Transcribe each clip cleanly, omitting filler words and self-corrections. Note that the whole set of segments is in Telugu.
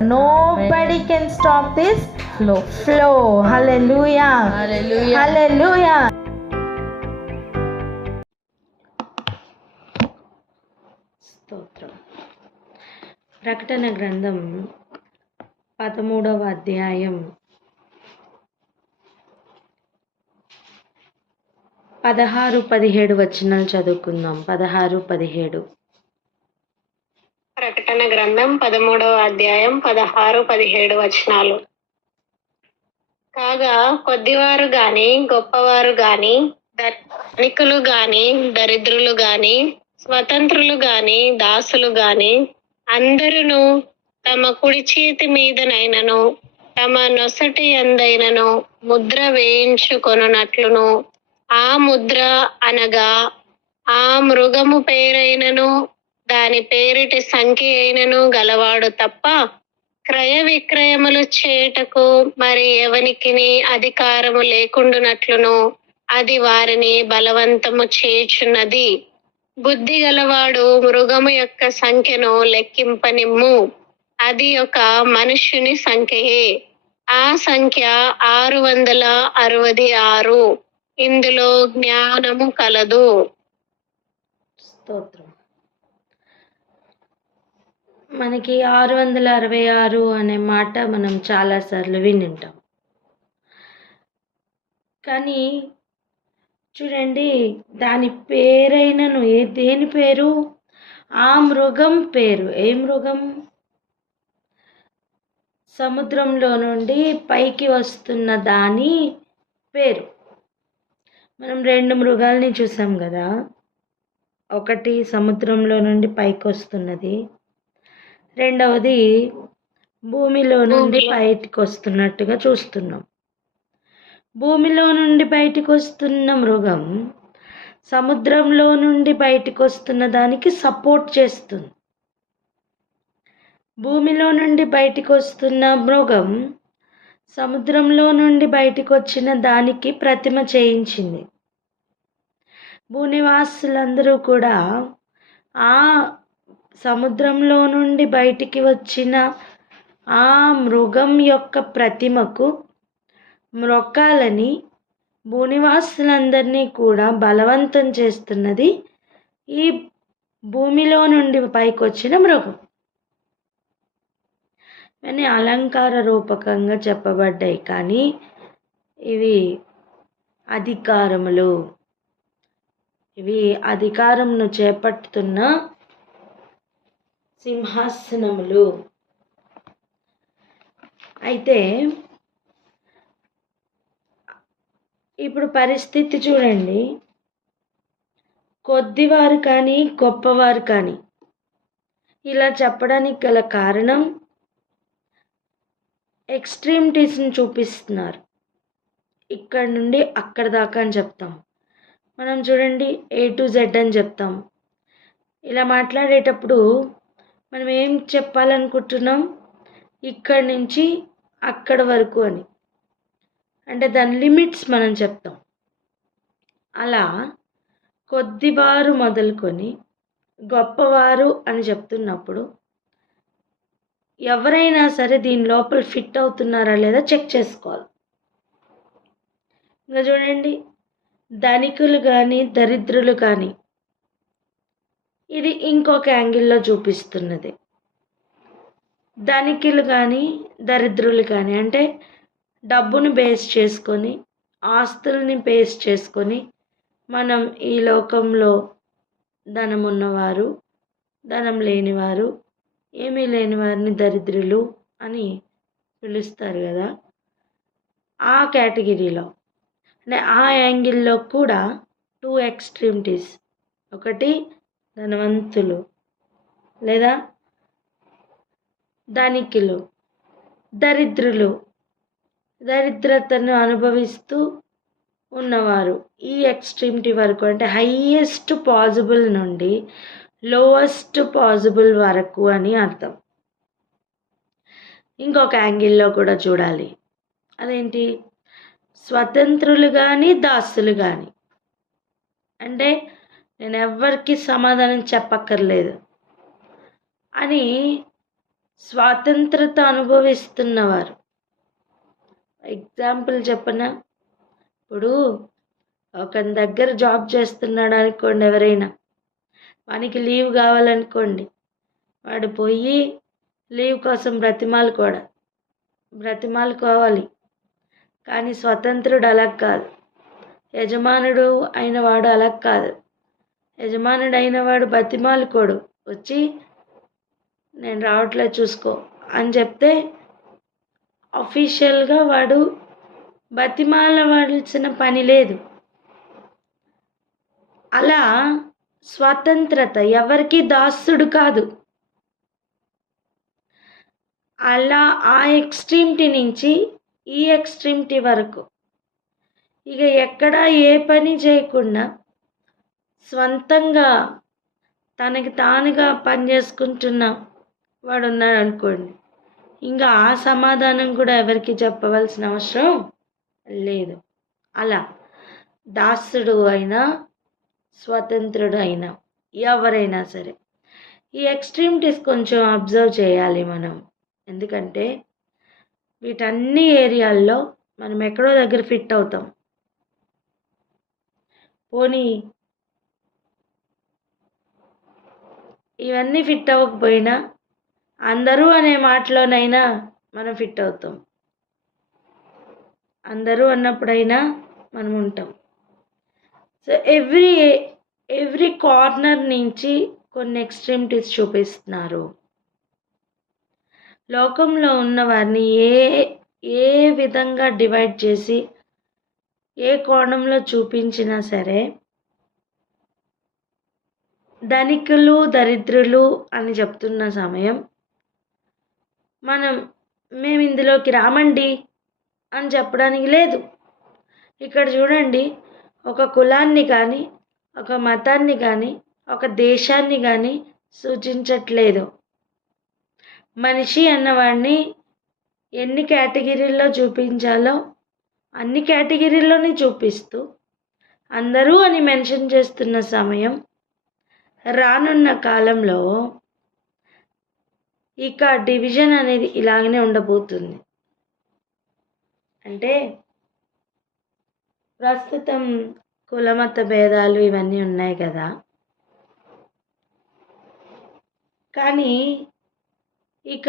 Nobody can stop this flow. Hallelujah. Hallelujah. Hallelujah. స్తోత్రం. ప్రకటన గ్రంథం 13వ అధ్యాయం 16-17 వచనాలు చదువుకుందాం. 16-17. ప్రకటన గ్రంథం 13వ అధ్యాయం 16-17 వచనాలు. కాగా కొద్దివారు గాని గొప్పవారు గాని, ధనికులు గాని దరిద్రులు గాని, స్వతంత్రులు గాని దాసులు గాని, అందరును తమ కుడి చేతి మీదనైనను తమ నొసటి యందైనను ముద్ర వేయించుకొనున్నట్లును, ఆ ముద్ర అనగా ఆ మృగము పేరైనను దాని పేరిటి సంఖ్య అయినను గలవాడు తప్ప క్రయ విక్రయములు చేయుటకు మరి ఎవనికిని అధికారము లేకుండునట్లును అది వారిని బలవంతము చేయుచున్నది. బుద్ధి గలవాడు మృగము యొక్క సంఖ్యను లెక్కింపనిమ్ము, అది ఒక మనుష్యుని సంఖ్యయే, ఆ సంఖ్య 666. ఇందులో జ్ఞానము కలదు. స్తోత్రం. మనకి 666 అనే మాట మనం చాలాసార్లు వినింటాం. కానీ చూడండి, దాని పేరైనను దేని పేరు? ఆ మృగం పేరు. ఏ మృగం? సముద్రంలో నుండి పైకి వస్తున్న దాని పేరు. మనం 2 మృగాల్ని చూసాం కదా. ఒకటి సముద్రంలో నుండి పైకి వస్తున్నది, రెండవది భూమిలో నుండి బయటికి వస్తున్నట్టుగా చూస్తున్నాం. భూమిలో నుండి బయటికి వస్తున్న మృగం సముద్రంలో నుండి బయటికి వస్తున్న దానికి సపోర్ట్ చేస్తుంది. భూమిలో నుండి బయటికి వస్తున్న మృగం సముద్రంలో నుండి బయటికి వచ్చిన దానికి ప్రతిమ చేయించింది. భూనివాసులందరూ కూడా ఆ సముద్రంలో నుండి బయటికి వచ్చిన ఆ మృగం యొక్క ప్రతిమకు మ్రొక్కాలని భూనివాసులందరినీ కూడా బలవంతం చేస్తున్నది ఈ భూమిలో నుండి పైకి వచ్చిన మృగం. ఇవన్నీ అలంకార రూపకంగా చెప్పబడ్డాయి, కానీ ఇవి అధికారములు. ఇవి అధికారంను చేపట్టుతున్న సింహాసనములు. అయితే ఇప్పుడు పరిస్థితి చూడండి. కొద్దివారు కానీ గొప్పవారు కానీ ఇలా చెప్పడానికి గల కారణం ఎక్స్ట్రీమిటీస్ని చూపిస్తున్నారు. ఇక్కడ నుండి అక్కడ దాకా అని చెప్తాం. మనం చూడండి A to Z అని చెప్తాం. ఇలా మాట్లాడేటప్పుడు మనం ఏం చెప్పాలనుకుంటున్నాం? ఇక్కడి నుంచి అక్కడ వరకు అని, అంటే దాని లిమిట్స్ మనం చెప్తాం. అలా కొద్దివారు మొదలుకొని గొప్పవారు అని చెప్తున్నప్పుడు ఎవరైనా సరే దీని లోపల ఫిట్ అవుతున్నారా లేదా చెక్ చేసుకోవాలి. ఇంకా చూడండి, ధనికులు కానీ దరిద్రులు కానీ, ఇది ఇంకొక యాంగిల్లో చూపిస్తున్నది. ధనికులు కానీ దరిద్రులు కానీ అంటే డబ్బును బేస్ చేసుకొని, ఆస్తుల్ని బేస్ చేసుకొని మనం ఈ లోకంలో ధనం ఉన్నవారు, ధనం లేనివారు, ఏమీ లేని వారిని దరిద్రులు అని పిలుస్తారు కదా. ఆ కేటగిరీలో అంటే ఆ యాంగిల్లో కూడా 2 ఎక్స్ట్రీమిటీస్. ఒకటి ధనవంతులు లేదా ధనికులు, దరిద్రులు, దరిద్రతను అనుభవిస్తూ ఉన్నవారు. ఈ ఎక్స్ట్రీమిటీ వరకు అంటే హైయెస్ట్ పాసిబుల్ నుండి లోవెస్ట్ పాసిబుల్ వరకు అని అర్థం. ఇంకొక యాంగిల్లో కూడా చూడాలి. అదేంటి? స్వతంత్రులు కానీ దాసులు కానీ, అంటే నేను ఎవ్వరికి సమాధానం చెప్పక్కర్లేదు అని స్వాతంత్రత అనుభవిస్తున్నవారు. ఎగ్జాంపుల్ చెప్పనా? ఇప్పుడు ఒకని దగ్గర జాబ్ చేస్తున్నాడు అనుకోండి, ఎవరైనా వానికి లీవ్ కావాలనుకోండి, వాడు పోయి లీవ్ కోసం బ్రతిమాలుకోవాలి. కానీ స్వతంత్రుడు అలా కాదు. యజమానుడు అయిన వాడు అలా కాదు. యజమానుడు అయిన వాడు బతిమాలుకోడు. వచ్చి నేను రావట్లేదు చూసుకో అని చెప్తే అఫీషియల్గా వాడు బతిమాలవలసిన పని లేదు. అలా స్వాతంత్రత, ఎవరికి దాసుడు కాదు. అలా ఆ ఎక్స్ట్రీమిటీ నుంచి ఈ ఎక్స్ట్రీమిటీ వరకు ఇక ఎక్కడ ఏ పని చేయకుండా స్వంతంగా తనకి తానుగా పని చేసుకుంటున్న వాడు ఉన్నాడు అనుకోండి, ఇంకా ఆ సమాధానం కూడా ఎవరికి చెప్పవలసిన అవసరం లేదు. అలా దాసుడు అయినా స్వతంత్రుడు అయినా ఎవరైనా సరే ఈ ఎక్స్ట్రీమిటీస్ కొంచెం అబ్జర్వ్ చేయాలి మనం. ఎందుకంటే వీటన్ని ఏరియాల్లో మనం ఎక్కడో దగ్గర ఫిట్ అవుతాం. పోనీ ఇవన్నీ ఫిట్ అవ్వకపోయినా అందరూ అనే మాటలోనైనా మనం ఫిట్ అవుతాం. అందరూ అన్నప్పుడైనా మనం ఉంటాం. సో ఎవ్రీ కార్నర్ నుంచి కొన్ని ఎక్స్ట్రీమిటీస్ చూపిస్తున్నారు. లోకంలో ఉన్న వారిని ఏ విధంగా డివైడ్ చేసి ఏ కోణంలో చూపించినా సరే ధనికులు దరిద్రులు అని చెప్తున్న సమయం మేము ఇందులోకి రామండి అని చెప్పడానికి లేదు. ఇక్కడ చూడండి, ఒక కులాన్ని కానీ ఒక మతాన్ని కానీ ఒక దేశాన్ని కానీ సూచించట్లేదు. మనిషి అన్నవాడిని ఎన్ని కేటగిరీల్లో చూపించాలో అన్ని కేటగిరీల్లోనే చూపిస్తూ అందరూ అని మెన్షన్ చేస్తున్న సమయం రానున్న కాలంలో ఇక డివిజన్ అనేది ఇలాగనే ఉండబోతుంది. అంటే ప్రస్తుతం కులమత భేదాలు ఇవన్నీ ఉన్నాయి కదా, కానీ ఇక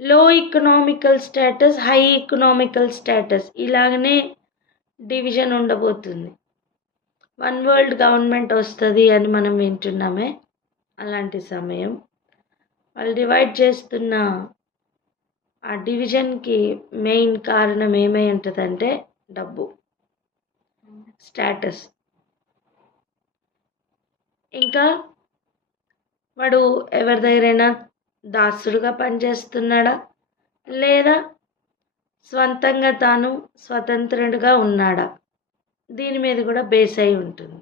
లో economical status, high economical status ఇలాగనే డివిజన్ ఉండబోతుంది. వన్ వరల్డ్ గవర్నమెంట్ వస్తుంది అని మనం వింటున్నామే. అలాంటి సమయం వాళ్ళు డివైడ్ చేస్తున్న ఆ డివిజన్కి మెయిన్ కారణం ఏమై ఉంటుందంటే డబ్బు, స్టేటస్. ఇంకా వాడు ఎవరి దగ్గరైనా దాసుడుగా పనిచేస్తున్నాడా లేదా స్వంతంగా తాను స్వతంత్రుడిగా ఉన్నాడా, దీని మీద కూడా బేస్ అయి ఉంటుంది.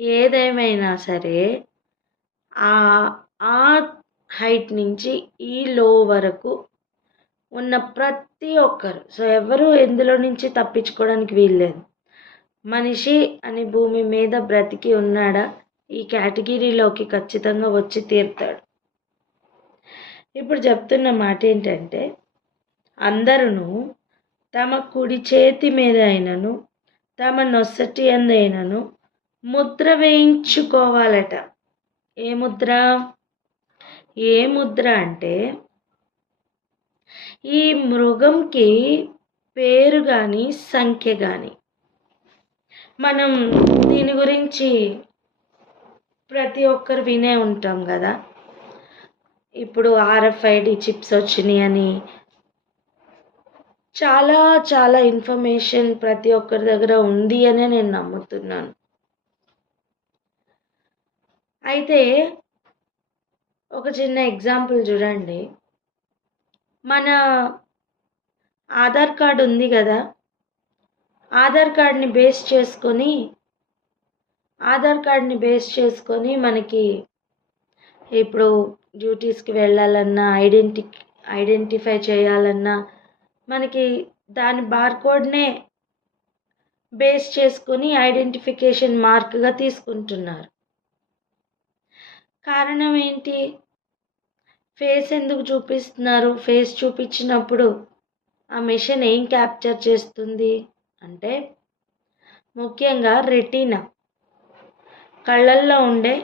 ఏదేమైనా సరే ఆ హైట్ నుంచి ఈ లో వరకు ఉన్న ప్రతి ఒక్కరు, సో ఎవరు ఎందులో నుంచి తప్పించుకోవడానికి వీల్లేదు. మనిషి అని భూమి మీద బ్రతికి ఉన్నాడా ఈ కేటగిరీలోకి ఖచ్చితంగా వచ్చి తీరుతాడు. ఇప్పుడు చెప్తున్న మాట ఏంటంటే అందరూ తమ కుడి చేతి మీద అయినను తమ నొసటి అందైనను ముద్ర వేయించుకోవాలట. ఏ ముద్ర అంటే ఈ మృగంకి పేరు కానీ సంఖ్య కానీ, మనం దీని గురించి ప్రతి ఒక్కరు వినే ఉంటాం కదా. ఇప్పుడు RFID చిప్స్ వచ్చినాయి అని చాలా చాలా ఇన్ఫర్మేషన్ ప్రతి ఒక్కరి దగ్గర ఉంది అనే నేను నమ్ముతున్నాను. అయితే ఒక చిన్న ఎగ్జాంపుల్ చూడండి. మన ఆధార్ కార్డు ఉంది కదా, ఆధార్ కార్డ్ని బేస్ చేసుకొని మనకి ఇప్పుడు డ్యూటీస్కి వెళ్ళాలన్నా ఐడెంటిఫై చేయాలన్నా మనకి దాని బార్కోడ్నే బేస్ చేసుకొని ఐడెంటిఫికేషన్ మార్క్గా తీసుకుంటున్నారు. కారణం ఏంటి? ఫేస్ ఎందుకు చూపిస్తున్నారు? ఫేస్ చూపించినప్పుడు ఆ మెషిన్ ఏం క్యాప్చర్ చేస్తుంది అంటే ముఖ్యంగా రెటీనా, కళ్ళల్లో ఉండే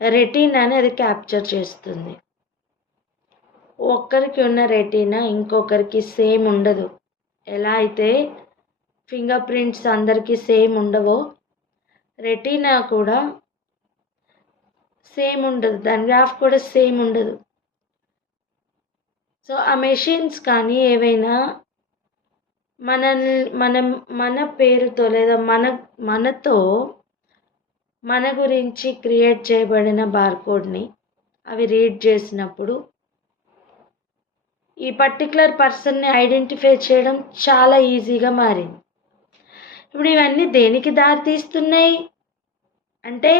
రెటీనాని అది క్యాప్చర్ చేస్తుంది. ఒక్కరికి ఉన్న రెటీనా ఇంకొకరికి సేమ్ ఉండదు. ఎలా అయితే ఫింగర్ ప్రింట్స్ అందరికీ సేమ్ ఉండవో రెటీనా కూడా సేమ్ ఉండదు, దాని గ్రాఫ్ కూడా సేమ్ ఉండదు. సో ఆ మెషిన్స్ కానీ ఏవైనా మన పేరుతో లేదా మనతో మన గురించి క్రియేట్ చేయబడిన బార్కోడ్ని అవి రీడ్ చేసినప్పుడు ఈ పర్టికులర్ పర్సన్ని ఐడెంటిఫై చేయడం చాలా ఈజీగా మారింది. ఇప్పుడు ఇవన్నీ దేనికి దారి తీస్తున్నాయి అంటే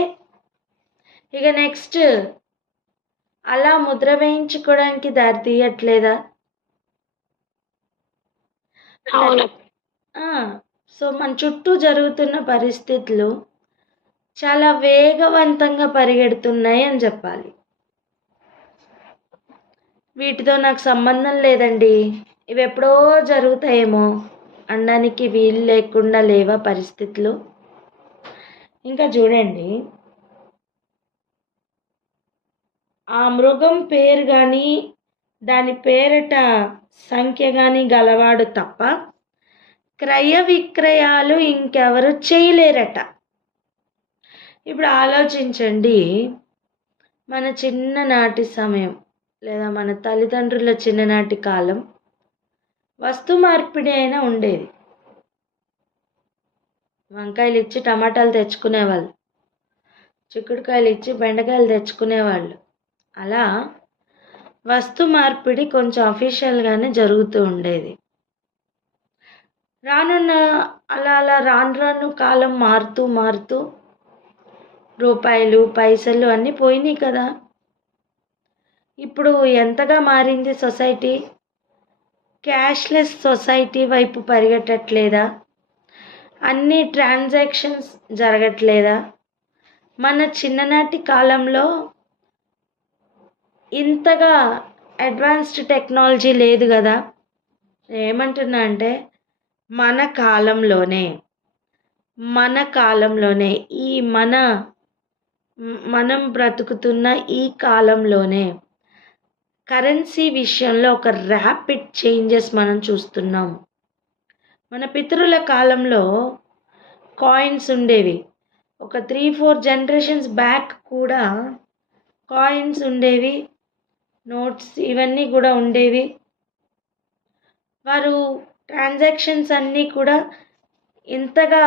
ఇక నెక్స్ట్ అలా ముద్ర వేయించుకోవడానికి దారి తీయట్లేదా? సో మన చుట్టూ జరుగుతున్న పరిస్థితులు చాలా వేగవంతంగా పరిగెడుతున్నాయి అని చెప్పాలి. వీటితో నాకు సంబంధం లేదండి, ఇవి ఎప్పుడో జరుగుతాయేమో అనడానికి వీలు లేకుండా లేవా పరిస్థితులు? ఇంకా చూడండి, ఆ మృగం పేరు కానీ దాని పేరిట సంఖ్య కానీ గలవాడు తప్ప క్రయ విక్రయాలు ఇంకెవరు చేయలేరట. ఇప్పుడు ఆలోచించండి, మన చిన్ననాటి సమయం లేదా మన తల్లిదండ్రుల చిన్ననాటి కాలం వస్తు మార్పిడి అయినా ఉండేది. వంకాయలు ఇచ్చి టమాటాలు తెచ్చుకునేవాళ్ళు, చిక్కుడుకాయలు ఇచ్చి బెండకాయలు తెచ్చుకునేవాళ్ళు. అలా వస్తు మార్పిడి కొంచెం అఫీషియల్గానే జరుగుతూ ఉండేది. అలా రాను కాలం మారుతూ రూపాయలు పైసలు అన్నీ పోయినాయి కదా. ఇప్పుడు ఎంతగా మారింది సొసైటీ? క్యాష్లెస్ సొసైటీ వైపు పరిగెట్టట్లేదా? అన్ని ట్రాన్సాక్షన్స్ జరగట్లేదా? మన చిన్ననాటి కాలంలో ఇంతగా అడ్వాన్స్డ్ టెక్నాలజీ లేదు కదా. ఏమంటున్నా అంటే మన కాలంలోనే ఈ మనం బ్రతుకుతున్న ఈ కాలంలోనే కరెన్సీ విషయంలో ఒక ర్యాపిడ్ చేంజెస్ మనం చూస్తున్నాం. మన పితరుల కాలంలో కాయిన్స్ ఉండేవి, ఒక 3-4 జనరేషన్స్ బ్యాక్ కూడా కాయిన్స్ ఉండేవి, నోట్స్ ఇవన్నీ కూడా ఉండేవి. వారు ట్రాన్సాక్షన్స్ అన్నీ కూడా ఇంతగా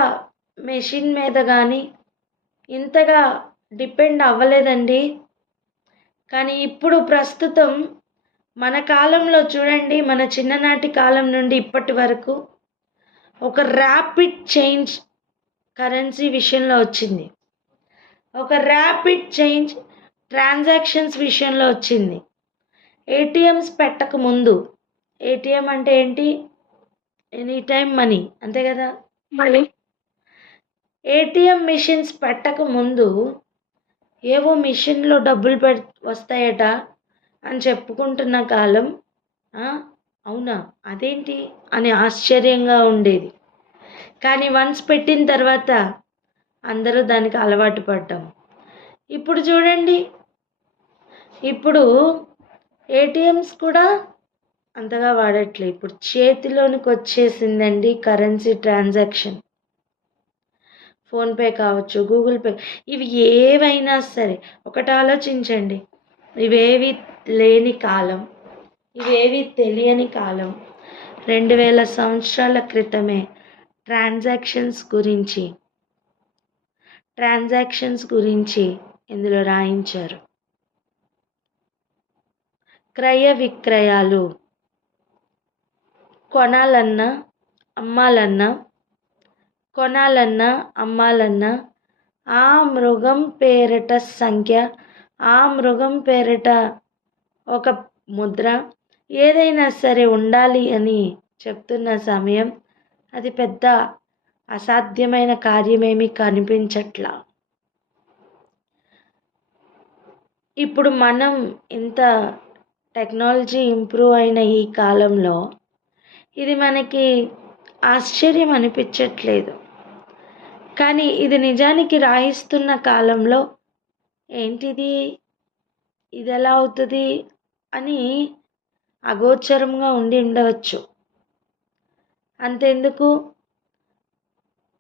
మెషిన్ మీద కానీ ఇంతగా డిపెండ్ అవ్వలేదండి. కానీ ఇప్పుడు ప్రస్తుతం మన కాలంలో చూడండి, మన చిన్ననాటి కాలం నుండి ఇప్పటి వరకు ఒక ర్యాపిడ్ చేంజ్ కరెన్సీ విషయంలో వచ్చింది, ఒక ర్యాపిడ్ చేంజ్ ట్రాన్సాక్షన్స్ విషయంలో వచ్చింది. ఏటీఎంస్ పెట్టక ముందు, ఏటీఎం అంటే ఏంటి? ఎనీ టైం మనీ, అంతే కదా. మనీ ఏటీఎం మిషన్స్ పెట్టక ముందు ఏవో మిషన్లో డబ్బులు వస్తాయట అని చెప్పుకుంటున్న కాలం. అవునా, అదేంటి అని ఆశ్చర్యంగా ఉండేది. కానీ వన్స్ పెట్టిన తర్వాత అందరూ దానికి అలవాటు పడ్డాం. ఇప్పుడు చూడండి, ఇప్పుడు ఏటీఎంస్ కూడా అంతగా వాడట్లేదు. ఇప్పుడు చేతిలోనికి వచ్చేసిందండి కరెన్సీ ట్రాన్సాక్షన్. ఫోన్పే కావచ్చు, గూగుల్ పే, ఇవి ఏవైనా సరే ఒకటి ఆలోచించండి, ఇవేవి లేని కాలం, ఇవేవి తెలియని కాలం 2000 సంవత్సరాల క్రితమే ట్రాన్సాక్షన్స్ గురించి ఇందులో రాయించారు. క్రయ విక్రయాలు, కొనాలన్నా అమ్మాలన్నా ఆ మృగం పేరిట సంఖ్య, ఆ మృగం పేరిట ఒక ముద్ర ఏదైనా సరే ఉండాలి అని చెప్తున్న సమయం అది పెద్ద అసాధ్యమైన కార్యమేమీ కనిపించట్లా. ఇప్పుడు మనం ఇంత టెక్నాలజీ ఇంప్రూవ్ అయిన ఈ కాలంలో ఇది మనకి ఆశ్చర్యం అనిపించట్లేదు. కానీ ఇది నిజానికి రాయిస్తున్న కాలంలో ఏంటిది, ఇది ఎలా అవుతుంది అని అగోచరంగా ఉండి ఉండవచ్చు. అంతెందుకు,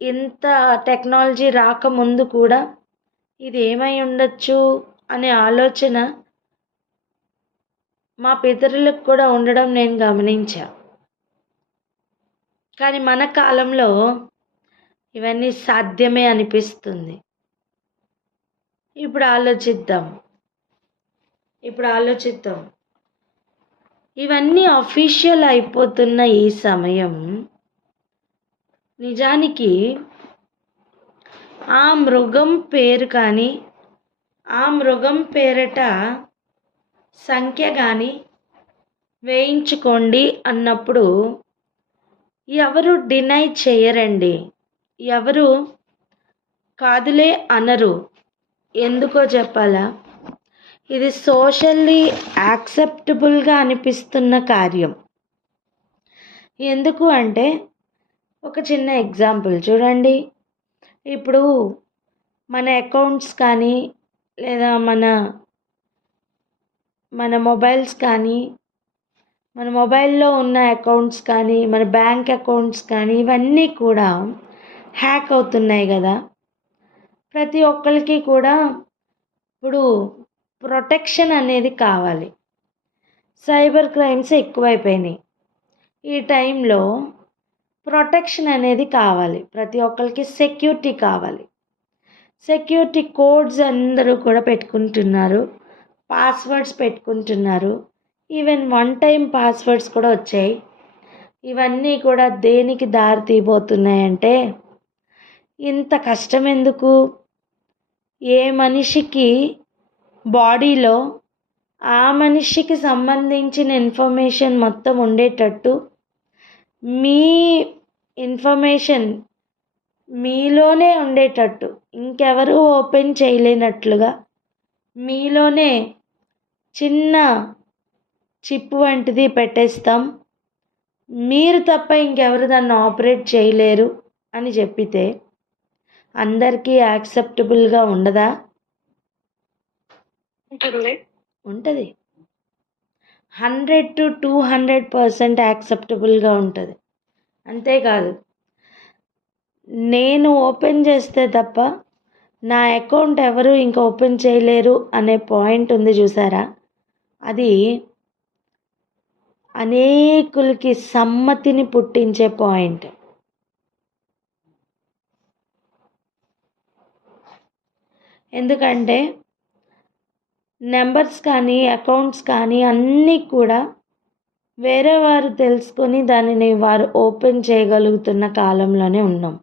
ఇంత టెక్నాలజీ రాకముందు కూడా ఇది ఏమై ఉండొచ్చు అనే ఆలోచన మా పితరులకు కూడా ఉండడం నేను గమనించా. కానీ మన కాలంలో ఇవన్నీ సాధ్యమే అనిపిస్తుంది. ఇప్పుడు ఆలోచిద్దాం. ఇవన్నీ అఫీషియల్ అయిపోతున్న ఈ సమయం నిజానికి ఆ మృగం పేరు కానీ ఆ మృగం పేరట సంఖ్య కానీ వేయించుకోండి అన్నప్పుడు ఎవరు డినై చేయరండి, ఎవరు కాదులే అనరు. ఎందుకో చెప్పాలా? ఇది సోషల్లీ యాక్సెప్టబుల్గా అనిపిస్తున్న కార్యం. ఎందుకు అంటే, ఒక చిన్న ఎగ్జాంపుల్ చూడండి. ఇప్పుడు మన అకౌంట్స్ కానీ లేదా మన మొబైల్స్ కానీ, మన మొబైల్లో ఉన్న అకౌంట్స్ కానీ, మన బ్యాంక్ అకౌంట్స్ కానీ ఇవన్నీ కూడా హ్యాక్ అవుతున్నాయి కదా. ప్రతి ఒక్కరికి కూడా ఇప్పుడు ప్రొటెక్షన్ అనేది కావాలి. సైబర్ క్రైమ్స్ ఎక్కువైపోయినాయి. ఈ టైంలో ప్రొటెక్షన్ అనేది కావాలి. ప్రతి ఒక్కరికి సెక్యూరిటీ కావాలి. సెక్యూరిటీ కోడ్స్ అందరూ కూడా పెట్టుకుంటున్నారు, పాస్వర్డ్స్ పెట్టుకుంటున్నారు. ఈవెన్ వన్ టైం పాస్వర్డ్స్ కూడా వచ్చాయి. ఇవన్నీ కూడా దేనికి దారి తీయబోతున్నాయంటే, ఇంత కష్టం ఎందుకు? ఏ మనిషికి బాడీలో ఆ మనిషికి సంబంధించిన ఇన్ఫర్మేషన్ మొత్తం ఉండేటట్టు, మీ ఇన్ఫర్మేషన్ మీలోనే ఉండేటట్టు, ఇంకెవరూ ఓపెన్ చేయలేనట్లుగా మీలోనే చిన్న చిప్ వంటిది పెట్టేస్తాం, మీరు తప్ప ఇంకెవరు దాన్ని ఆపరేట్ చేయలేరు అని చెప్పితే అందరికీ యాక్సెప్టబుల్గా ఉండదా? ఉంటుంది. 100 to 200% యాక్సెప్టబుల్గా ఉంటుంది. అంతేకాదు, నేను ఓపెన్ చేస్తే తప్ప నా అకౌంట్ ఎవరు ఇంకా ఓపెన్ చేయలేరు అనే పాయింట్ ఉంది చూసారా, అది అనేకులకి సమ్మతిని పుట్టించే పాయింట్. ఎందుకంటే నెంబర్స్ కానీ అకౌంట్స్ కానీ అన్నీ కూడా వేరే వారు తెలుసుకొని దానిని వారు ఓపెన్ చేయగలుగుతున్న కాలంలోనే ఉన్నాం.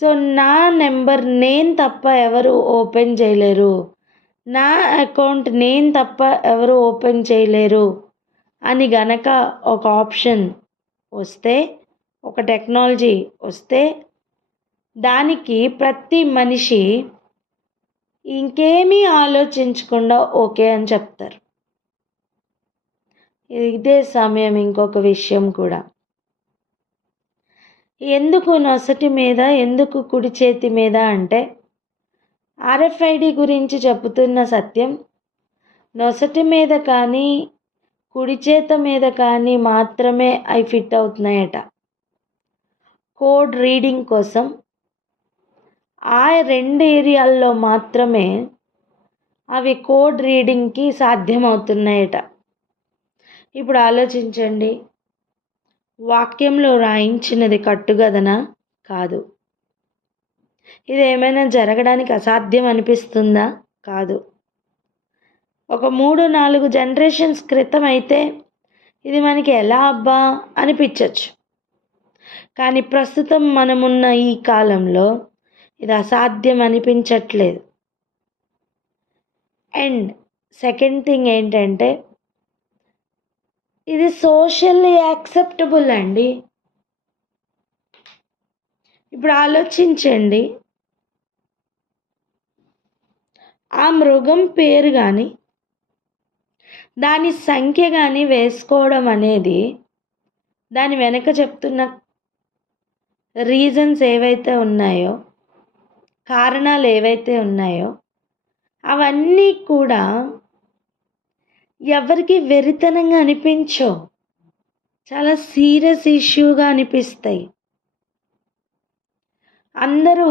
సో నా నెంబర్ నేను తప్ప ఎవరు ఓపెన్ చేయలేరు, నా అకౌంట్ నేను తప్ప ఎవరు ఓపెన్ చేయలేరు అని గనక ఒక ఆప్షన్ వస్తే, ఒక టెక్నాలజీ వస్తే, దానికి ప్రతి మనిషి ఇంకేమీ ఆలోచించకుండా ఓకే అని చెప్తారు. ఇదే సమయం ఇంకొక విషయం కూడా. ఎందుకు నొసటి మీద, ఎందుకు కుడి చేతి మీద అంటే, ఆర్ఎఫ్ఐడి గురించి చెబుతున్న సత్యం నొసటి మీద కానీ కుడి చేత మీద కానీ మాత్రమే అవి ఫిట్ అవుతున్నాయట. కోడ్ రీడింగ్ కోసం ఆ 2 ఏరియాల్లో మాత్రమే అవి కోడ్ రీడింగ్కి సాధ్యమవుతున్నాయట. ఇప్పుడు ఆలోచించండి, వాక్యంలో రాయించినది కట్టుగదనా? కాదు. ఇది ఏమైనా జరగడానికి అసాధ్యం అనిపిస్తుందా? కాదు. ఒక 3-4 జనరేషన్స్ క్రితం అయితే ఇది మనకి ఎలా అబ్బా అనిపించవచ్చు. కానీ ప్రస్తుతం మనమున్న ఈ కాలంలో ఇది అసాధ్యం అనిపించట్లేదు. అండ్ సెకండ్ థింగ్ ఏంటంటే, ఇది సోషల్లీ యాక్సెప్టబుల్ అండి. ఇప్పుడు ఆలోచించండి, ఆ మృగం పేరు కానీ దాని సంఖ్య కానీ వేసుకోవడం అనేది దాని వెనక చెప్తున్న రీజన్స్ ఏవైతే ఉన్నాయో, కారణాలు ఏవైతే ఉన్నాయో అవన్నీ కూడా ఎవరికి వెరితనంగా అనిపించవు, చాలా సీరియస్ ఇష్యూగా అనిపిస్తాయి. అందరూ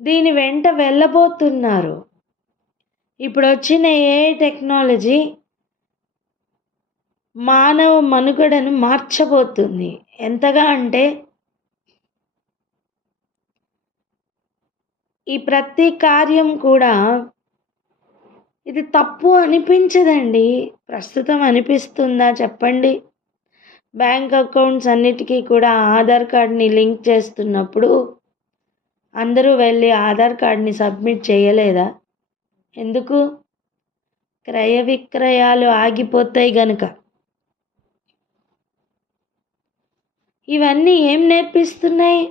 దీని వెంట వెళ్ళబోతున్నారు. ఇప్పుడు వచ్చిన ఏ టెక్నాలజీ మానవ మనుగడను మార్చబోతుంది. ఎంతగా అంటే ఈ ప్రతి కార్యం కూడా ఇది తప్పు అనిపించదండి. ప్రస్తుతం అనిపిస్తుందా చెప్పండి? బ్యాంక్ అకౌంట్స్ అన్నిటికీ కూడా ఆధార్ కార్డ్ని లింక్ చేస్తున్నప్పుడు అందరూ వెళ్ళి ఆధార్ కార్డ్ని సబ్మిట్ చేయలేదా? ఎందుకు? క్రయ విక్రయాలు ఆగిపోతాయి గనుక. ఇవన్నీ ఏం నేర్పిస్తున్నాయి?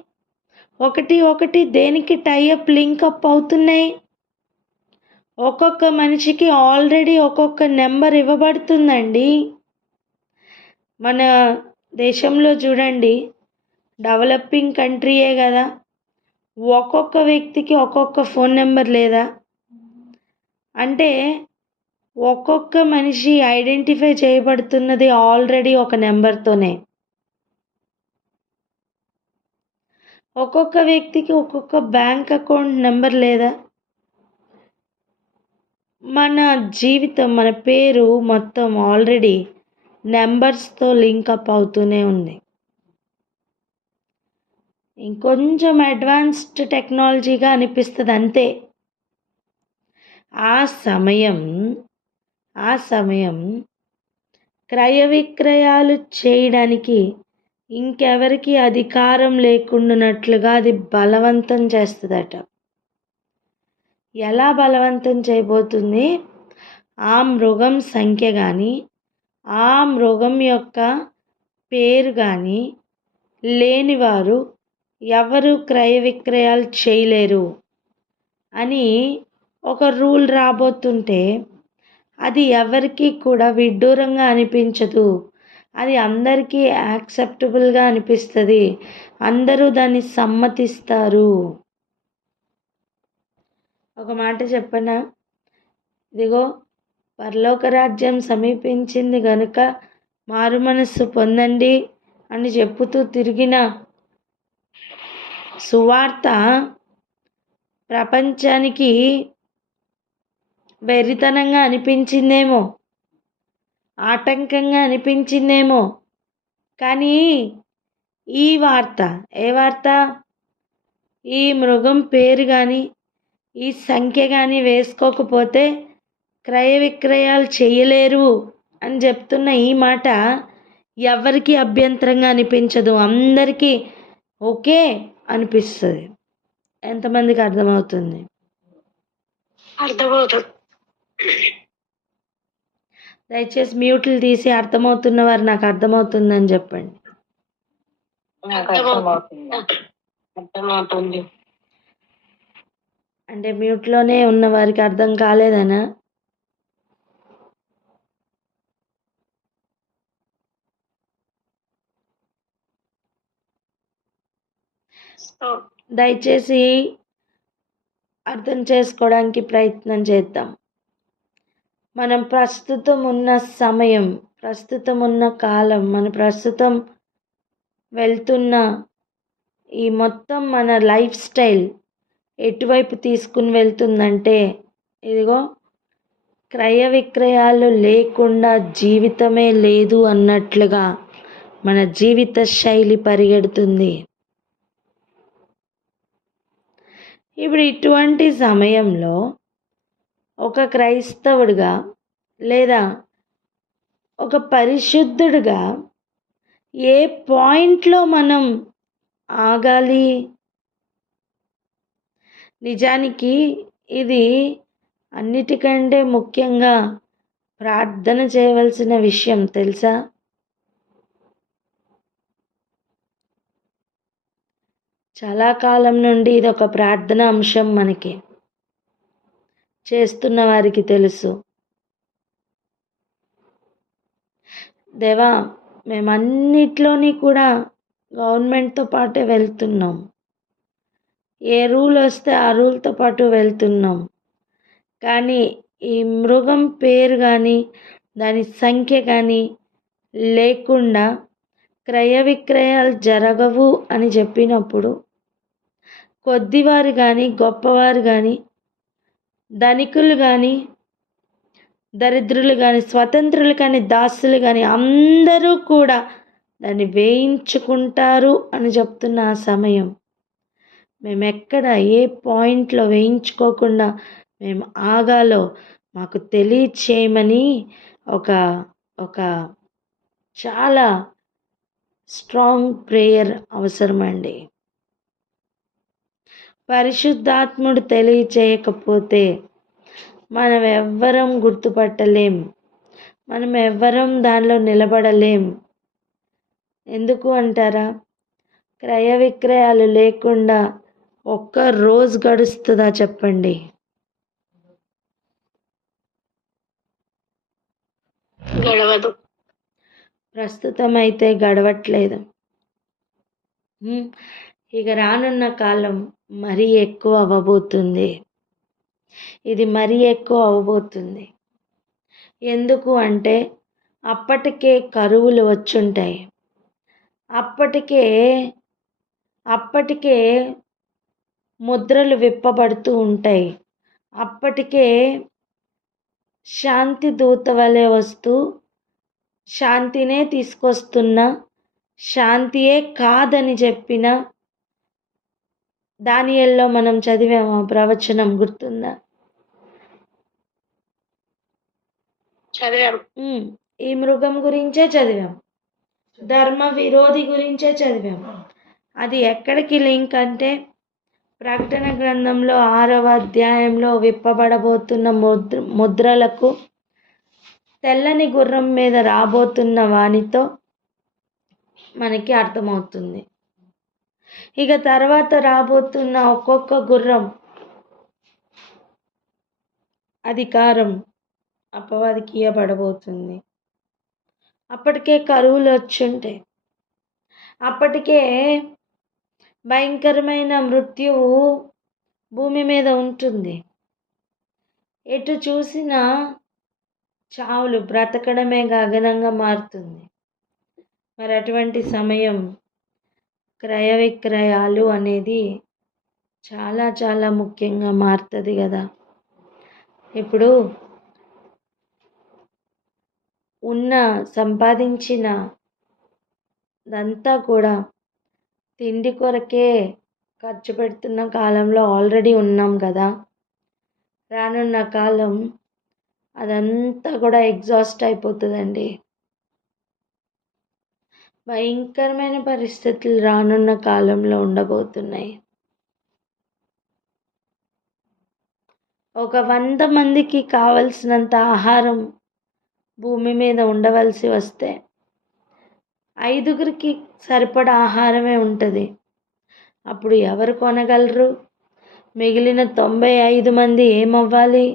ఒకటి దేనికి టైఅప్ లింకప్ అవుతున్నాయి? ఒక్కొక్క మనిషికి ఆల్రెడీ ఒక్కొక్క నెంబర్ ఇవ్వబడుతుందండి. మన దేశంలో చూడండి, డెవలపింగ్ కంట్రీయే కదా, ఒక్కొక్క వ్యక్తికి ఒక్కొక్క ఫోన్ నెంబర్ లేదా? అంటే ఒక్కొక్క మనిషి ఐడెంటిఫై చేయబడుతున్నది ఆల్రెడీ ఒక నెంబర్తోనే. ఒక్కొక్క వ్యక్తికి ఒక్కొక్క బ్యాంక్ అకౌంట్ నెంబర్ లేదా? మన జీవితం, మన పేరు మొత్తం ఆల్రెడీ నెంబర్స్తో లింకప్ అవుతూనే ఉంది. ఇంకొంచెం అడ్వాన్స్డ్ టెక్నాలజీగా అనిపిస్తుంది అంతే. ఆ సమయం క్రయ విక్రయాలు చేయడానికి ఇంకెవరికి అధికారం లేకుండానట్లుగా అది బలవంతం చేస్తుందట. ఎలా బలవంతం చేయబోతుంది? ఆ మృగం సంఖ్య కానీ, ఆ మృగం యొక్క పేరు కానీ లేనివారు ఎవరు క్రయ విక్రయాలు చేయలేరు అని ఒక రూల్ రాబోతుంటే అది ఎవరికి కూడా విడ్డూరంగా అనిపించదు. అది అందరికీ యాక్సెప్టబుల్గా అనిపిస్తుంది. అందరూ దాన్ని సమ్మతిస్తారు. ఒక మాట చెప్పనా? ఇదిగో పరలోక రాజ్యం సమీపించింది గనుక మారు మనస్సు పొందండి అని చెప్పుతూ తిరిగిన సువార్త ప్రపంచానికి వెర్రితనంగా అనిపించిందేమో, ఆటంకంగా అనిపించిందేమో. కానీ ఈ వార్త, ఏ వార్త? ఈ మృగం పేరు కానీ, ఈ సంఖ్య కానీ వేసుకోకపోతే క్రయ విక్రయాలు చేయలేరు అని చెప్తున్న ఈ మాట ఎవరికి అభ్యంతరంగా అనిపించదు. అందరికీ ఓకే అనిపిస్తుంది. ఎంతమందికి అర్థమవుతుంది? అర్థమవుతుంది. దయచేసి మ్యూట్లు తీసి అర్థమవుతున్న వారు నాకు అర్థమవుతుందని చెప్పండి. అర్థమవుతుంది. అంటే మ్యూట్లోనే ఉన్న వారికి అర్థం కాలేదనా? దయచేసి అర్థం చేసుకోవడానికి ప్రయత్నం చేద్దాం. మనం ప్రస్తుతం ఉన్న సమయం, ప్రస్తుతం ఉన్న కాలం, మన ప్రస్తుతం వెళ్తున్న ఈ మొత్తం మన లైఫ్ స్టైల్ ఎటువైపు తీసుకుని వెళ్తుందంటే, ఇదిగో క్రయ విక్రయాలు లేకుండా జీవితమే లేదు అన్నట్లుగా మన జీవిత శైలి పరిగెడుతుంది. ఇప్పుడు ఇటువంటి సమయంలో ఒక క్రైస్తవుడిగా లేదా ఒక పరిశుద్ధుడిగా ఏ పాయింట్లో మనం ఆగాలి? నిజానికి ఇది అన్నిటికంటే ముఖ్యంగా ప్రార్థన చేయవలసిన విషయం తెలుసా? చాలా కాలం నుండి ఇది ఒక ప్రార్థన అంశం మనకి. చేస్తున్న వారికి తెలుసు. దేవా, మేమన్నిట్లోని కూడా గవర్నమెంట్తో పాటే వెళ్తున్నాం. ఏ రూల్ వస్తే ఆ రూల్తో పాటు వెళ్తున్నాం. కానీ ఈ మృగం పేరు కానీ దాని సంఖ్య కానీ లేకుండా క్రయ విక్రయాలు జరగవు అని చెప్పినప్పుడు కొద్దివారు కానీ గొప్పవారు కానీ ధనికులు కానీ దరిద్రులు కానీ స్వతంత్రులు కానీ దాసులు కానీ అందరూ కూడా దాన్ని వేయించుకుంటారు అని చెప్తున్న ఆ సమయం మేము ఎక్కడ ఏ పాయింట్లో వేయించుకోకుండా మేము ఆగాలో మాకు తెలియచేయమని ఒక ఒక చాలా స్ట్రాంగ్ ప్రేయర్ అవసరమండి. పరిశుద్ధాత్ముడు తెలియచేయకపోతే మనం ఎవ్వరం గుర్తుపట్టలేం, మనం ఎవ్వరం దానిలో నిలబడలేం. ఎందుకు అంటారా? క్రయ విక్రయాలు లేకుండా ఒక్క రోజు గడుస్తుందా చెప్పండి? గడవదు. ప్రస్తుతం అయితే గడవట్లేదు. ఇక రానున్న కాలం మరీ ఎక్కువ అవ్వబోతుంది. ఇది మరీ ఎక్కువ అవ్వబోతుంది. ఎందుకు అంటే అప్పటికే కరువులు వచ్చుంటాయి, అప్పటికే ముద్రలు విప్పబడుతూ ఉంటాయి, అప్పటికే శాంతి దూత వలె వస్తూ శాంతినే తీసుకొస్తున్న, శాంతియే కాదని చెప్పిన దానియేల్లో మనం చదివాము ఆ ప్రవచనం, గుర్తుందా? చదివాం. ఈ మృగం గురించే చదివాం, ధర్మ విరోధి గురించే చదివాం. అది ఎక్కడికి లింక్ అంటే ప్రకటన గ్రంథంలో 6వ అధ్యాయంలో విప్పబడబోతున్న ముద్రలకు తెల్లని గుర్రం మీద రాబోతున్న వానితో మనకి అర్థమవుతుంది. ఇక తర్వాత రాబోతున్న ఒక్కొక్క గుర్రం అధికారం అపవాదికి ఇవ్వబడబోతుంది. అప్పటికే కరువులు వచ్చుంటాయి, అప్పటికే భయంకరమైన మృత్యువు భూమి మీద ఉంటుంది. ఎటు చూసినా చావులు, బ్రతకడమే గగనంగా మారుతుంది. మరి అటువంటి సమయం క్రయ విక్రయాలు అనేది చాలా చాలా ముఖ్యంగా మారుతుంది కదా. ఇప్పుడు సంపాదించిన దంతా కూడా తిండి కొరకే ఖర్చు పెడుతున్న కాలంలో ఆల్రెడీ ఉన్నాం కదా. రానున్న కాలం అదంతా కూడా ఎగ్జాస్ట్ అయిపోతుందండి. భయంకరమైన పరిస్థితులు రానున్న కాలంలో ఉండబోతున్నాయి. ఒక 100 మందికి కావలసినంత ఆహారం భూమి మీద ఉండవలసి వస్తే 5గురికి సరిపడా ఆహారమే ఉంటుంది. అప్పుడు ఎవరు కొనగలరు? మిగిలిన 95 మంది ఏమవ్వాలి?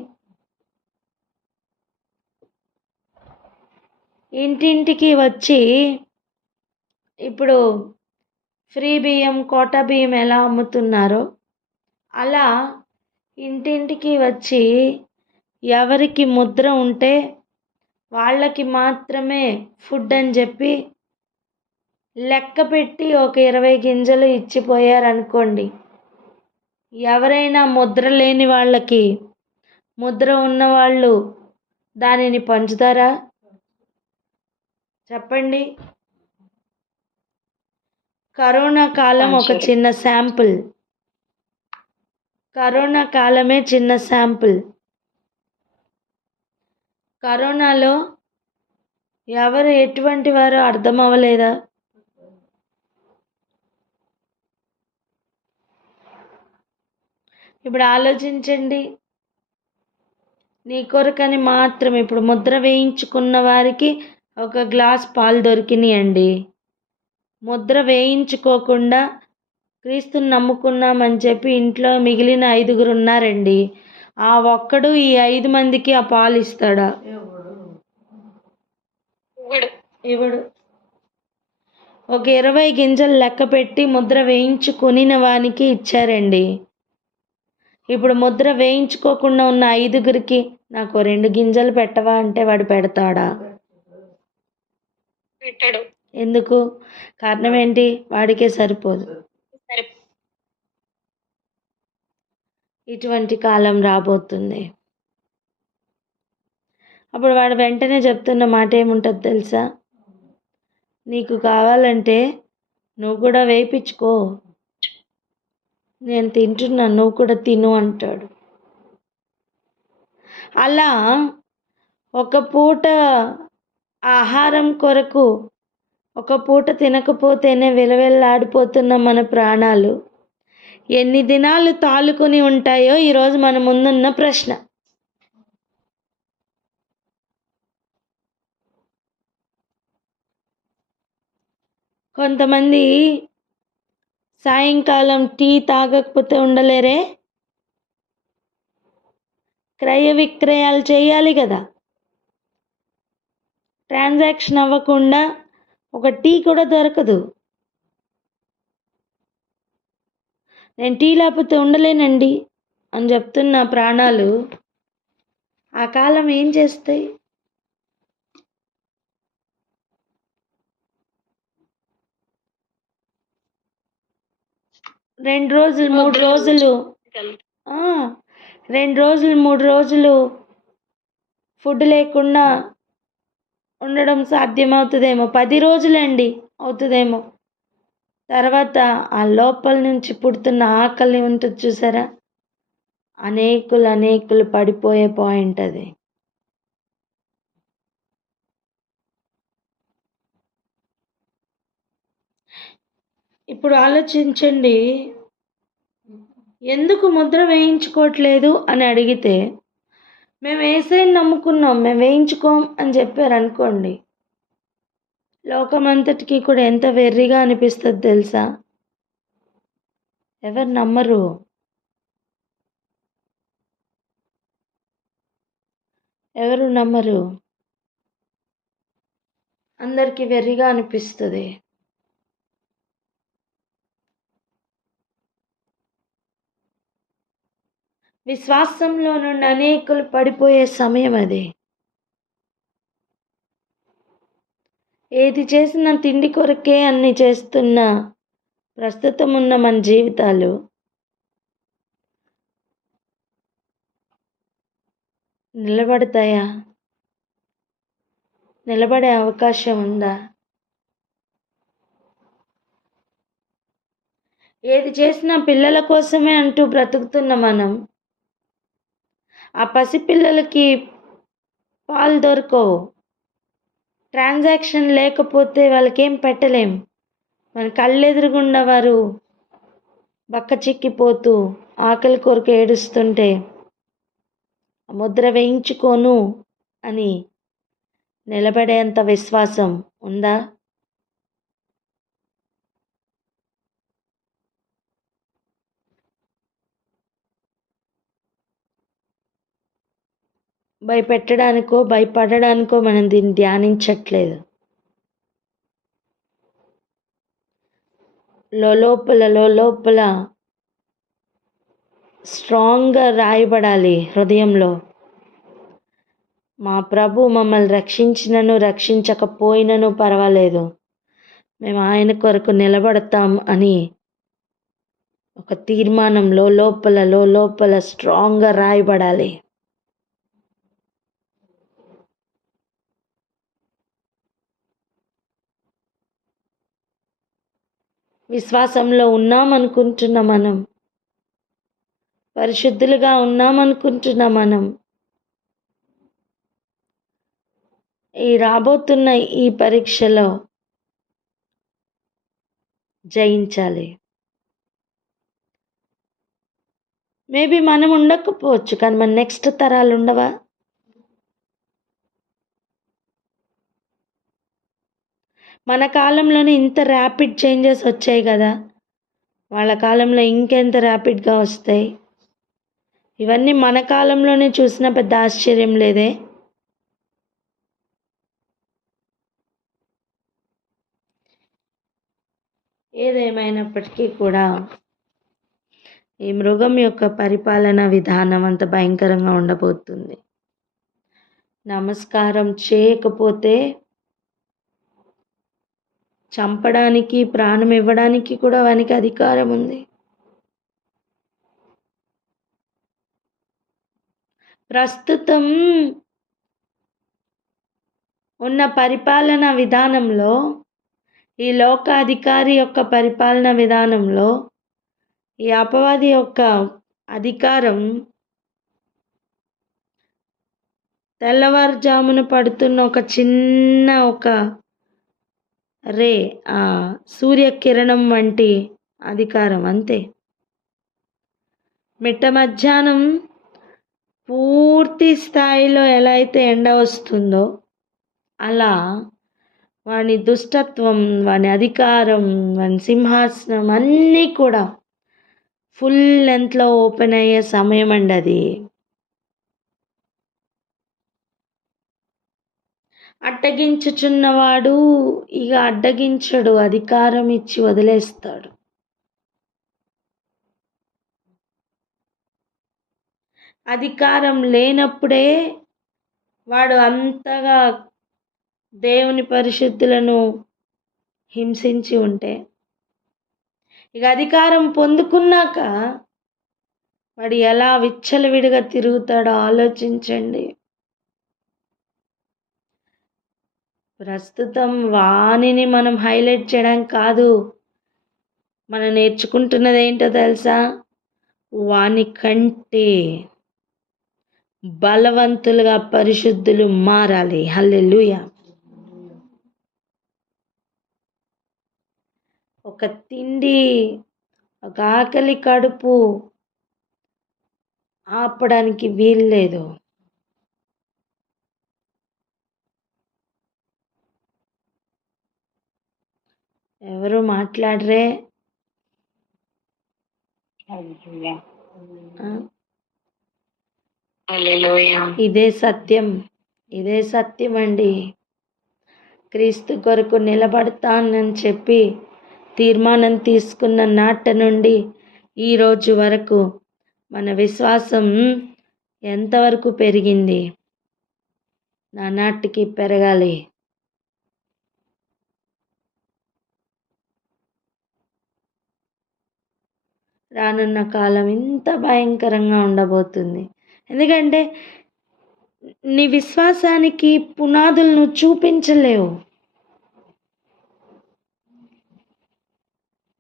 ఇంటింటికి వచ్చి ఇప్పుడు ఫ్రీ బియ్యం, కోటా బియ్యం ఎలా అమ్ముతున్నారో అలా ఇంటింటికి వచ్చి ఎవరికి ముద్ర ఉంటే వాళ్ళకి మాత్రమే ఫుడ్ అని చెప్పి లెక్క పెట్టి ఒక 20 గింజలు ఇచ్చిపోయారనుకోండి. ఎవరైనా ముద్ర లేని వాళ్ళకి ముద్ర ఉన్నవాళ్ళు దానిని పంచుతారా? చెప్పండి. కరోనా కాలం ఒక చిన్న శాంపుల్, కరోనా కాలమే చిన్న శాంపుల్. కరోనాలో ఎవరు ఎటువంటి వారో అర్థం అవ్వలేదా? ఇప్పుడు ఆలోచించండి. నీ కొరకని మాత్రం ఇప్పుడు ముద్ర వేయించుకున్న వారికి ఒక గ్లాస్ పాలు దొరికినాయండి. ముద్ర వేయించుకోకుండా క్రీస్తుని నమ్ముకున్నామని చెప్పి ఇంట్లో మిగిలిన 5గురు ఉన్నారండి. ఆ ఒక్కడు ఈ 5 మందికి ఆ పాలు ఇస్తాడా? ఇవిడు ఒక 20 గింజలు లెక్క పెట్టి ముద్ర వేయించుకొనిన వానికి ఇచ్చారండి. ఇప్పుడు ముద్ర వేయించుకోకుండా ఉన్న 5గురికి నాకు 2 గింజలు పెట్టవా అంటే వాడు పెడతాడా? పెట్టడు. ఎందుకు? కారణం ఏంటి? వాడికే సరిపోదు. సరే. ఇటువంటి కాలం రాబోతుంది. అప్పుడు వాడు వెంటనే చెప్తున్న మాట ఏముంటుంది తెలుసా? నీకు కావాలంటే నువ్వు కూడా వేయించుకో, నేను తింటున్నాను, నువ్వు కూడా తిను అంటాడు. అలా ఒక పూట ఆహారం కొరకు ఒక పూట తినకపోతేనే విలవిల్లాడిపోతున్న మన ప్రాణాలు ఎన్ని దినాలు తాలుకొని ఉంటాయో ఈరోజు మన ముందున్న ప్రశ్న. కొంతమంది సాయంకాలం టీ తాగకపోతే ఉండలేరే, క్రయ విక్రయాలు చేయాలి కదా. ట్రాన్సాక్షన్ అవ్వకుండా ఒక టీ కూడా దొరకదు. నేను టీ లేకపోతే ఉండలేనండి అని చెప్తున్న ప్రాణాలు ఆ కాలం ఏం చేస్తాయి? రెండు రోజులు మూడు రోజులు 3 రోజులు ఫుడ్ లేకుండా ఉండడం సాధ్యమవుతుందేమో, 10 రోజులండి అవుతుందేమో. తర్వాత ఆ లోపల నుంచి పుడుతున్న ఆకలి ఉంటుంది చూసారా, అనేకులు పడిపోయే పాయింట్ అది. ఇప్పుడు ఆలోచించండి, ఎందుకు ముద్ర వేయించుకోవట్లేదు అని అడిగితే మేము యేసయ్యని నమ్ముకున్నాం, మేము వేయించుకోం అని చెప్పారు అనుకోండి, లోకమంతటికి కూడా ఎంత వెర్రిగా అనిపిస్తుంది తెలుసా? ఎవరు నమ్మరు. ఎవరు నమ్మరు. అందరికీ వెర్రిగా అనిపిస్తుంది. విశ్వాసంలో నుండి అనేకులు పడిపోయే సమయం అది. ఏది చేసినా తిండి కొరకే అన్ని చేస్తున్న ప్రస్తుతం ఉన్న మన జీవితాలు నిలబడతాయా? నిలబడే అవకాశం ఉందా? ఏది చేసినా పిల్లల కోసమే అంటూ బ్రతుకుతున్న మనం, ఆ పసిపిల్లలకి పాలు దొరకవు, ట్రాన్సాక్షన్ లేకపోతే వాళ్ళకేం పెట్టలేం, మన కళ్ళెదురుగుండా వారు బక్క చిక్కిపోతూ ఆకలి కొరకు ఏడుస్తుంటే ముద్ర వేయించుకోను అని నిలబడేంత విశ్వాసం ఉందా? భయపెట్టడానికో భయపడడానికో మనం దీన్ని ధ్యానించట్లేదు. లోపల స్ట్రాంగ్గా రాయబడాలి హృదయంలో, మా ప్రభు మమ్మల్ని రక్షించినను రక్షించకపోయినను పర్వాలేదు, మేము ఆయన కొరకు నిలబడతాం అని ఒక తీర్మానం లోపల స్ట్రాంగ్గా రాయబడాలి. విశ్వాసంలో ఉన్నామనుకుంటున్న మనం, పరిశుద్ధులుగా ఉన్నామనుకుంటున్న మనం, ఈ రాబోతున్న ఈ పరీక్షలో జయించాలి. మేబీ మనం ఉండకపోవచ్చు, కానీ మన నెక్స్ట్ తరాలు ఉండవా? మన కాలంలోనే ఇంత ర్యాపిడ్ చేంజెస్ వచ్చాయి కదా, వాళ్ళ కాలంలో ఇంకెంత ర్యాపిడ్గా వస్తాయి. ఇవన్నీ మన కాలంలోనే చూసిన పెద్ద ఆశ్చర్యం లేదే. ఏదేమైనప్పటికీ కూడా ఈ మృగం యొక్క పరిపాలన విధానం అంత భయంకరంగా ఉండబోతుంది. నమస్కారం చేయకపోతే చంపడానికి, ప్రాణం ఇవ్వడానికి కూడా వానికి అధికారం ఉంది. ప్రస్తుతం ఉన్న పరిపాలన విధానంలో, ఈ లోకాధికారి యొక్క పరిపాలన విధానంలో, ఈ అపవాది యొక్క అధికారం తెల్లవారుజామున పడుతున్న ఒక చిన్న రే, సూర్యకిరణం వంటి అధికారం అంతే. మిట్ట మధ్యాహ్నం పూర్తి స్థాయిలో ఎలా అయితే ఎండ వస్తుందో అలా వాని దుష్టత్వం, వాని అధికారం, వాని సింహాసనం అన్నీ కూడా ఫుల్ లెంత్లో ఓపెన్ అయ్యే సమయం అండి అది. అడ్డగించుచున్నవాడు ఇక అడ్డగించడు, అధికారం ఇచ్చి వదిలేస్తాడు. అధికారం లేనప్పుడే వాడు అంతగా దేవుని పరిశుద్ధులను హింసించి ఉంటే, ఇక అధికారం పొందుకున్నాక వాడు ఎలా విచ్చలవిడిగా తిరుగుతాడో ఆలోచించండి. ప్రస్తుతం వానిని మనం హైలైట్ చేయడం కాదు, మనం నేర్చుకుంటున్నది ఏంటో తెలుసా? వాని కంటే బలవంతులుగా పరిశుద్ధులు మారాలి. హల్లెలూయా. ఒక తిండి, ఒక ఆకలి కడుపు ఆపడానికి వీల్లేదు. ఎవరు మాట్లాడరే? ఇదే సత్యం, ఇదే సత్యం అండి. క్రీస్తు కొరకు నిలబడతానని చెప్పి తీర్మానం తీసుకున్న నాటి నుండి ఈరోజు వరకు మన విశ్వాసం ఎంతవరకు పెరిగింది? నానాటికి పెరగాలి. రానున్న కాలం ఇంత భయంకరంగా ఉండబోతుంది. ఎందుకంటే నీ విశ్వాసానికి పునాదులను చూపించలేవు.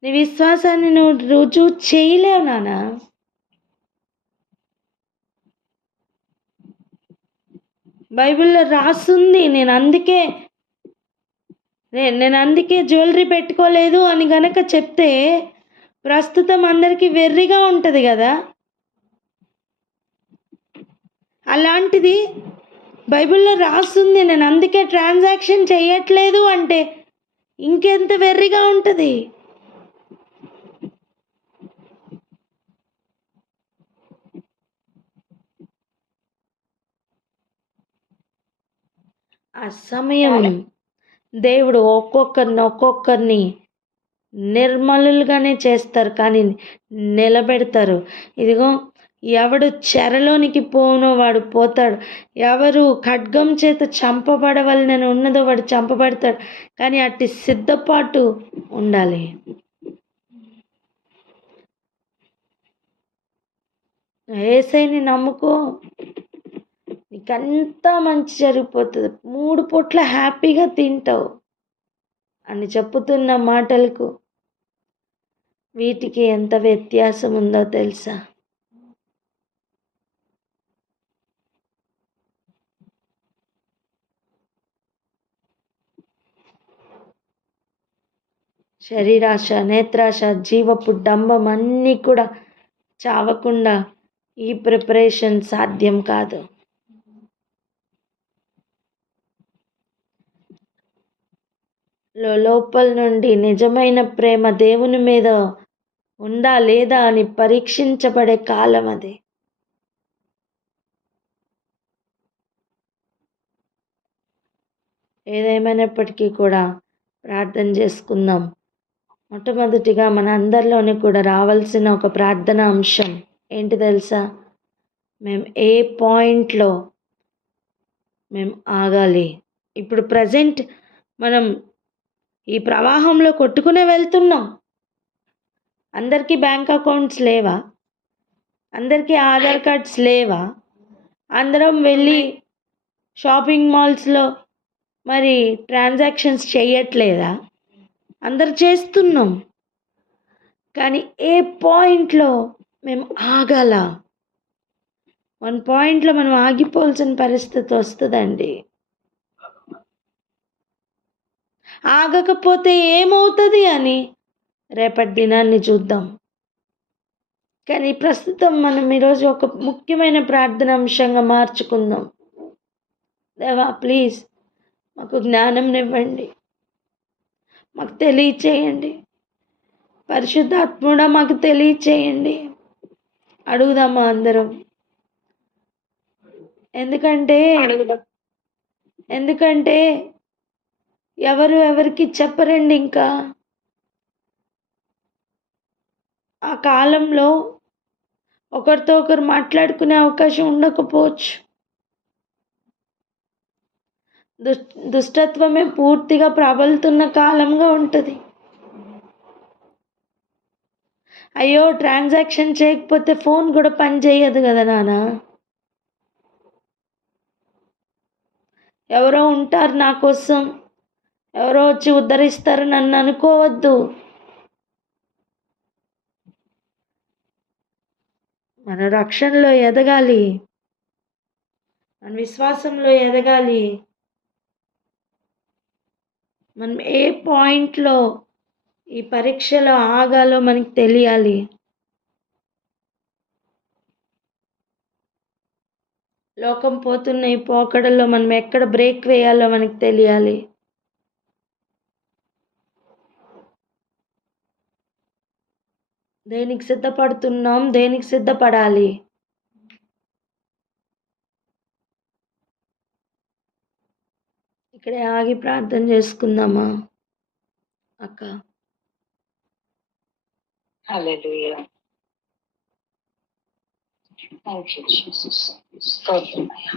నీ విశ్వాసాన్ని నువ్వు రుజువు చేయలేవు నాన్న. బైబిల్లో రాసుంది. నేను అందుకే జ్యువెలరీ పెట్టుకోలేదు అని గనక చెప్తే ప్రస్తుతం అందరికీ వెర్రిగా ఉంటుంది కదా. అలాంటిది బైబిల్లో రాసుంది, నేను అందుకే ట్రాన్సాక్షన్ చేయట్లేదు అంటే ఇంకెంత వెర్రిగా ఉంటుంది. ఆ సమయం దేవుడు ఒక్కొక్కరిని నిర్మలుగానే చేస్తారు, కానీ నిలబెడతారు. ఇదిగో, ఎవడు చెరలోనికి పోనో వాడు పోతాడు, ఎవరు ఖడ్గం చేత చంపబడవలనని ఉన్నదో వాడు చంపబడతాడు. కానీ అట్టి సిద్ధపాటు ఉండాలి. యేసయ్యని నమ్ముకో, నీకంతా మంచి జరిగిపోతుంది, 3 పూట్ల హ్యాపీగా తింటావు అని చెప్పుతున్న మాటలకు వీటికి ఎంత వ్యత్యాసం ఉందో తెలుసా? శరీరాశ, నేత్రాశ, జీవపు డంబం అన్నీ కూడా చావకుండా ఈ ప్రిపరేషన్ సాధ్యం కాదు. లోపల నుండి నిజమైన ప్రేమ దేవుని మీద ఉందా లేదా అని పరీక్షించబడే కాలం అది. ఏదేమైనప్పటికీ కూడా ప్రార్థన చేసుకుందాం. మొట్టమొదటిగా మన అందరిలోని కూడా రావాల్సిన ఒక ప్రార్థన అంశం ఏంటి తెలుసా? మేము ఏ పాయింట్లో మేము ఆగాలి. ఇప్పుడు ప్రజెంట్ మనం ఈ ప్రవాహంలో కొట్టుకునే వెళ్తున్నాం. అందరికీ బ్యాంక్ అకౌంట్స్ లేవా? అందరికీ ఆధార్ కార్డ్స్ లేవా? అందరం వెళ్ళి షాపింగ్ మాల్స్లో మరి ట్రాన్సాక్షన్స్ చేయట్లేదా? అందరు చేస్తున్నాం. కానీ ఏ పాయింట్లో మేము ఆగాల? 1 పాయింట్లో మనం ఆగిపోవాల్సిన పరిస్థితి వస్తుందండి. ఆగకపోతే ఏమవుతుంది అని రేపటి దినాన్ని చూద్దాం. కానీ ప్రస్తుతం మనం ఈరోజు ఒక ముఖ్యమైన ప్రార్థన అంశంగా మార్చుకుందాం. దేవా ప్లీజ్ మాకు జ్ఞానంనివ్వండి, మాకు తెలియచేయండి. పరిశుద్ధాత్ముడా మాకు తెలియచేయండి. అడుగుదామా అందరం? ఎందుకంటే ఎవరికి చెప్పరండి. ఇంకా ఆ కాలంలో ఒకరితో ఒకరు మాట్లాడుకునే అవకాశం ఉండకపోవచ్చు. దుష్టత్వమే పూర్తిగా ప్రబలుతున్న కాలంగా ఉంటుంది. అయ్యో ట్రాన్సాక్షన్ చేయకపోతే ఫోన్ కూడా పని చేయదు కదా నాన్న. ఎవరో ఉంటారు నా కోసం, ఎవరో వచ్చి ఉద్ధరిస్తారు నన్ను అనుకోవద్దు. మన రక్షణలో ఎదగాలి, మన విశ్వాసంలో ఎదగాలి. మనం ఏ పాయింట్లో ఈ పరీక్షలో ఆగాలో మనకి తెలియాలి. లోకం పోతున్న ఈ పోకడలో మనం ఎక్కడ బ్రేక్ వేయాలో మనకి తెలియాలి. దేనికి సిద్ధపడుతున్నాం, దేనికి సిద్ధపడాలి? ఇక్కడే ఆగి ప్రార్థన చేసుకుందామా అక్క? హల్లెలూయా. Thank you Jesus. స్తోత్రం అయ్యా.